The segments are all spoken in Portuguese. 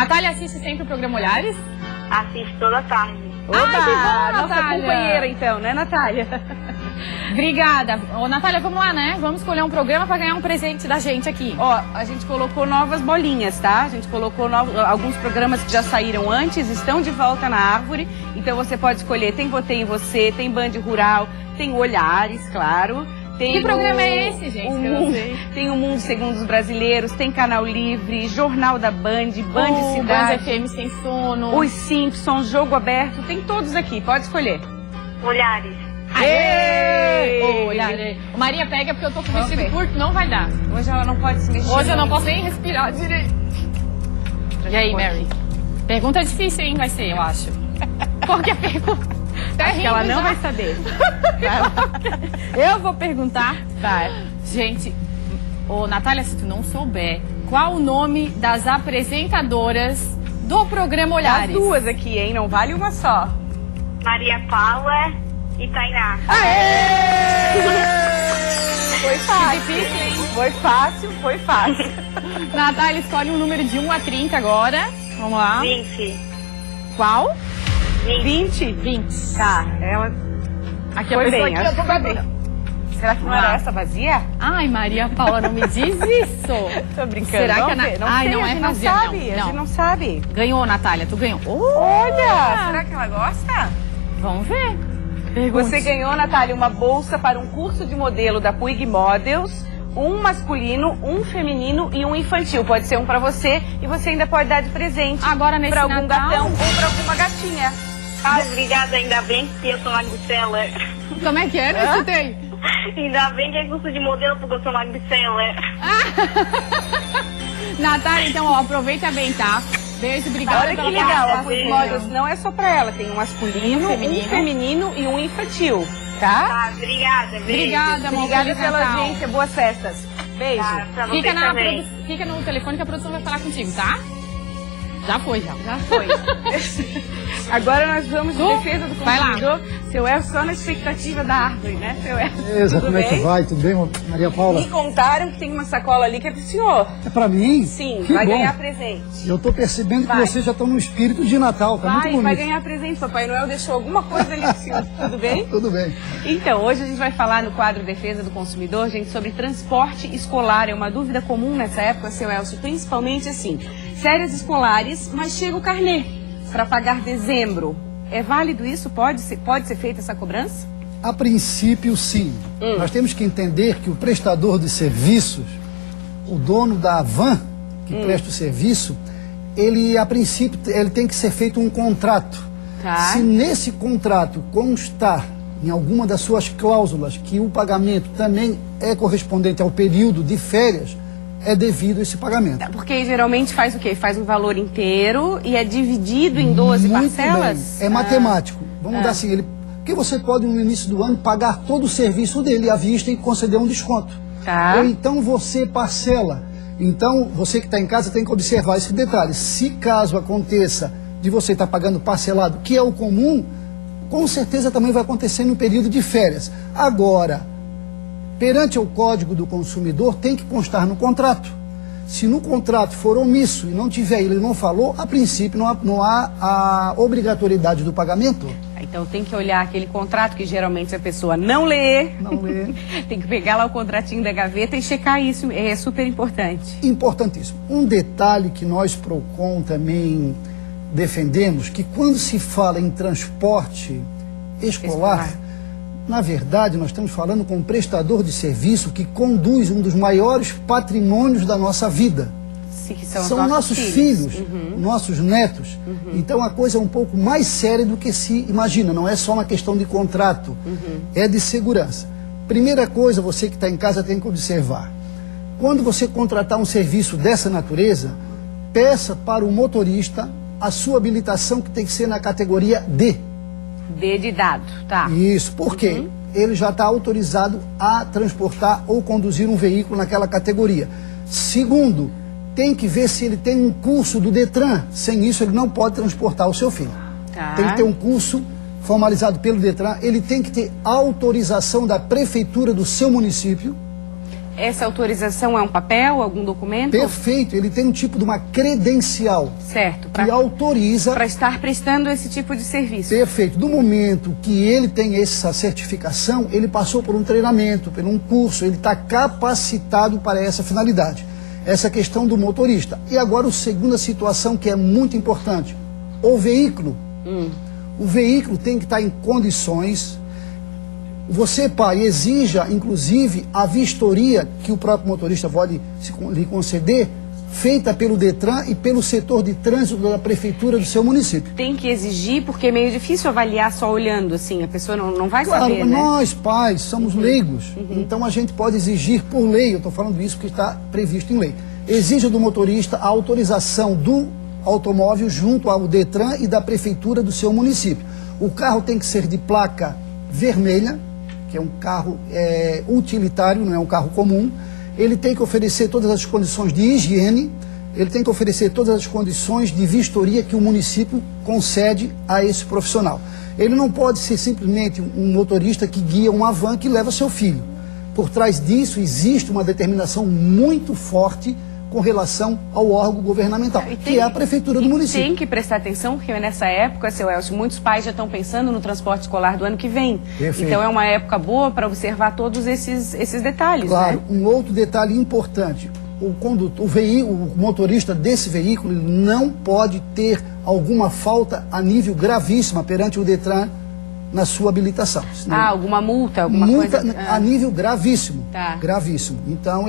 Natália assiste sempre o programa Olhares? Assisto toda tarde. Oba, que bom, nossa Natália. companheira então, né, Natália? Obrigada. Ô, Natália, vamos lá, né? Vamos escolher um programa para ganhar um presente da gente aqui. Ó, a gente colocou novas bolinhas, tá? A gente colocou alguns programas que já saíram antes, estão de volta na árvore. Então você pode escolher, tem Votei em Você, tem Band Rural, tem Olhares, claro. Tem Que programa é esse, gente? Que eu não sei. Tem o Mundo Segundo os Brasileiros, tem Canal Livre, Jornal da Band, Band Band Cidade, FM Sem Sono. Os Simpsons, Jogo Aberto, tem todos aqui, pode escolher. Olhares. Aê! Olhares. Maria, pega porque eu tô com o vestido curto, não vai dar. Hoje ela não pode se mexer. Hoje eu não posso nem respirar direito. E aí, Mary? Pergunta difícil, hein? Vai ser, eu acho. Qual que é a pergunta? Acho que ela não vai saber. Eu vou perguntar. Vai. Gente, ô Natália, se tu não souber, qual o nome das apresentadoras do programa As Olhares? duas aqui, hein? Não vale uma só. Maria Paula e Tainá. Foi fácil. Difícil, hein? Foi fácil, foi fácil. Natália, escolhe um número de 1 a 30 agora. Vamos lá. 20. Qual? 20? 20. Tá, ela Aqui foi a pessoa bem, aqui, acho que foi bem. Será que não Vamos era lá. essa vazia? Ai, Maria Paula, não me diz isso. Tô brincando. Será que Vamos a Na- ver. Não Ai, sei, não a é gente vazia, não não. sabe, a Não. gente não sabe. Ganhou, Natália, tu ganhou. Olha, será que ela gosta? Vamos ver. Pergunte. Você ganhou, Natália, uma bolsa para um curso de modelo da Puig Models, um masculino, um feminino e um infantil. Pode ser um pra você e você ainda pode dar de presente Agora nesse pra algum Natal? gatão ou pra alguma gatinha. Obrigada, ainda bem que eu sou magricela. Como é que é, né? Você tem? Ainda bem que é curso de modelo porque eu sou magricela. Natália, então, ó, aproveita bem, tá? Beijo, obrigada Olha que pela legal, a participação. Puig Models não é só pra ela, tem um masculino, Feminino. um feminino e um infantil, tá? Tá, obrigada, beijo. Obrigada, amor. Obrigada Feliz pela Natal. audiência, boas festas. Beijo. Tá, pra você Fica, também. fica no telefone que a produção vai falar contigo, tá? Já foi, já. Já foi. Agora nós vamos de defesa do Vai lá. consumidor. Seu Elcio, só na expectativa da árvore, né, seu Elcio? Beleza, Tudo como é que bem? vai? Tudo bem, Maria Paula? Me contaram que tem uma sacola ali que é pro senhor. É pra mim? Sim, Que vai bom. ganhar presente. Eu tô percebendo que Vai. vocês já estão no espírito de Natal, tá muito bonito. Vai ganhar presente. Papai Noel deixou alguma coisa ali pro senhor. Tudo bem? Tudo bem. Então, hoje a gente vai falar no quadro Defesa do Consumidor, gente, sobre transporte escolar. É uma dúvida comum nessa época, seu Elcio, principalmente assim, férias escolares, mas chega o carnê para pagar dezembro. É válido isso? Pode ser feita essa cobrança? A princípio, sim. Nós temos que entender que o prestador de serviços, o dono da van que presta o serviço, ele, a princípio, ele tem que ser feito um contrato. Tá. Se nesse contrato constar em alguma das suas cláusulas que o pagamento também é correspondente ao período de férias, é devido esse pagamento. Porque geralmente faz o quê? Faz um valor inteiro e é dividido em 12 Muito parcelas? bem. É matemático. Vamos dar assim, porque você pode no início do ano pagar todo o serviço dele à vista e conceder um desconto. Tá. Ou então você parcela. Então, você que está em casa tem que observar esse detalhe. Se caso aconteça de você estar pagando parcelado, que é o comum, com certeza também vai acontecer no período de férias. Agora, perante o Código do Consumidor, tem que constar no contrato. Se no contrato for omisso e não tiver, ele não falou, a princípio não há a obrigatoriedade do pagamento. Então tem que olhar aquele contrato que geralmente a pessoa não lê. Não lê. Tem que pegar lá o contratinho da gaveta e checar isso. É super importante. Importantíssimo. Um detalhe que nós, PROCON, também defendemos, que quando se fala em transporte escolar, na verdade, nós estamos falando com um prestador de serviço que conduz um dos maiores patrimônios da nossa vida. Sim, que são os São nossos filhos, Uhum. nossos netos. Então a coisa é um pouco mais séria do que se imagina. Não é só uma questão de contrato, é de segurança. Primeira coisa, você que está em casa tem que observar. Quando você contratar um serviço dessa natureza, peça para o motorista a sua habilitação, que tem que ser na categoria D. D de dado, tá? Isso, por quê? Ele já está autorizado a transportar ou conduzir um veículo naquela categoria. Segundo, tem que ver se ele tem um curso do Detran. Sem isso, ele não pode transportar o seu filho. Tá. Tem que ter um curso formalizado pelo Detran. Ele tem que ter autorização da prefeitura do seu município. Essa autorização é um papel, algum documento? Perfeito, ele tem um tipo de uma credencial Certo. que autoriza... Para estar prestando esse tipo de serviço. Perfeito. Do momento que ele tem essa certificação, ele passou por um treinamento, por um curso, ele está capacitado para essa finalidade. Essa questão do motorista. E agora a segunda situação que é muito importante, o veículo. O veículo tem que estar em condições. Você, pai, exija, inclusive, a vistoria que o próprio motorista pode lhe conceder, feita pelo Detran e pelo setor de trânsito da prefeitura do seu município. Tem que exigir, porque é meio difícil avaliar só olhando, assim, a pessoa não vai Claro, saber, né? nós, pais, somos leigos, então a gente pode exigir por lei, eu estou falando isso porque está previsto em lei, exija do motorista a autorização do automóvel junto ao Detran e da prefeitura do seu município. O carro tem que ser de placa vermelha, que é um carro utilitário, não é um carro comum. Ele tem que oferecer todas as condições de higiene, ele tem que oferecer todas as condições de vistoria que o município concede a esse profissional. Ele não pode ser simplesmente um motorista que guia uma van que leva seu filho. Por trás disso existe uma determinação muito forte com relação ao órgão governamental, que é a prefeitura do município. Tem que prestar atenção, porque nessa época, seu Elcio, muitos pais já estão pensando no transporte escolar do ano que vem. Perfeito. Então é uma época boa para observar todos esses detalhes, Claro, né? um outro detalhe importante, o motorista desse veículo ele não pode ter alguma falta a nível gravíssima perante o Detran na sua habilitação. Alguma multa, alguma multa coisa... a nível gravíssimo. Tá. Gravíssimo. Então,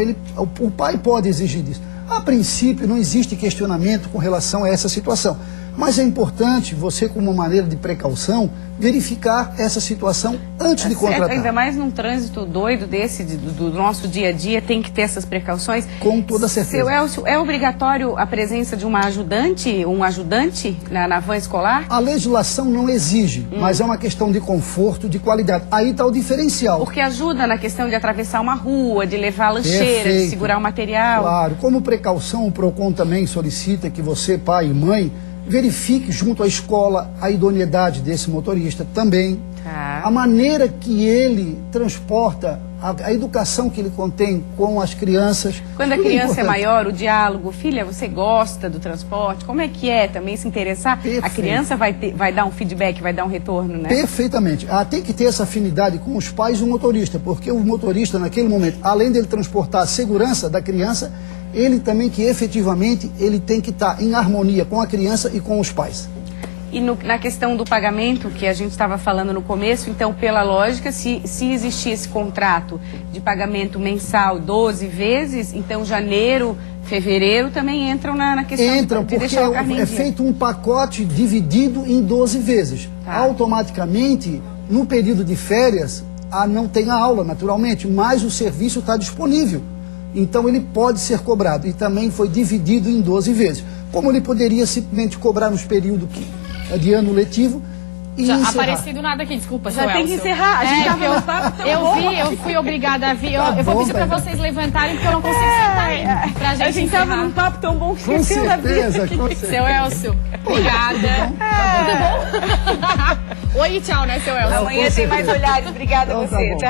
o pai pode exigir disso. A princípio, não existe questionamento com relação a essa situação. Mas é importante você, como uma maneira de precaução, verificar essa situação antes de contratar. Ainda mais num trânsito doido desse, do nosso dia a dia, tem que ter essas precauções. Com toda certeza. Seu Elcio, é obrigatório a presença de um ajudante na van escolar? A legislação não exige, mas é uma questão de conforto, de qualidade. Aí está o diferencial. Porque ajuda na questão de atravessar uma rua, de levar a lancheira, Perfeito. de segurar o material. Claro, como precaução, o PROCON também solicita que você, pai e mãe, verifique junto à escola a idoneidade desse motorista também. Tá. A maneira que ele transporta, a educação que ele contém com as crianças. Quando a Tudo criança é importante. maior, o diálogo, filha, você gosta do transporte? Como é que é também se interessar? Perfeito. A criança vai dar um feedback, vai dar um retorno, né? Perfeitamente. Tem que ter essa afinidade com os pais e o motorista, porque o motorista, naquele momento, além dele transportar a segurança da criança, ele também que efetivamente ele tem que estar em harmonia com a criança e com os pais. E na questão do pagamento, que a gente estava falando no começo, então, pela lógica, se existir esse contrato de pagamento mensal 12 vezes, então janeiro, fevereiro também entram na questão Entram, de porque deixar o carnê em é dia. feito um pacote dividido em 12 vezes. Tá. Automaticamente, no período de férias, não tem a aula, naturalmente, mas o serviço está disponível. Então ele pode ser cobrado e também foi dividido em 12 vezes. Como ele poderia simplesmente cobrar nos períodos de ano letivo e Já encerrar. apareci do nada aqui, desculpa, Já seu tem que Elcio. encerrar, a gente tava eu, no papo tão eu bom. vi, eu fui obrigada a vir. Tá Eu vou bom, pedir pra Tainá. vocês levantarem, porque eu não consigo sentar ainda. Pra gente A gente tava encerrar. num papo tão bom que Com esqueceu da vida. certeza, com certeza. Seu Elcio, obrigada. Tudo bom? Oi e tchau, né, seu Elcio? Amanhã tem mais olhares. Obrigada a Então, tá você. bom. Tchau.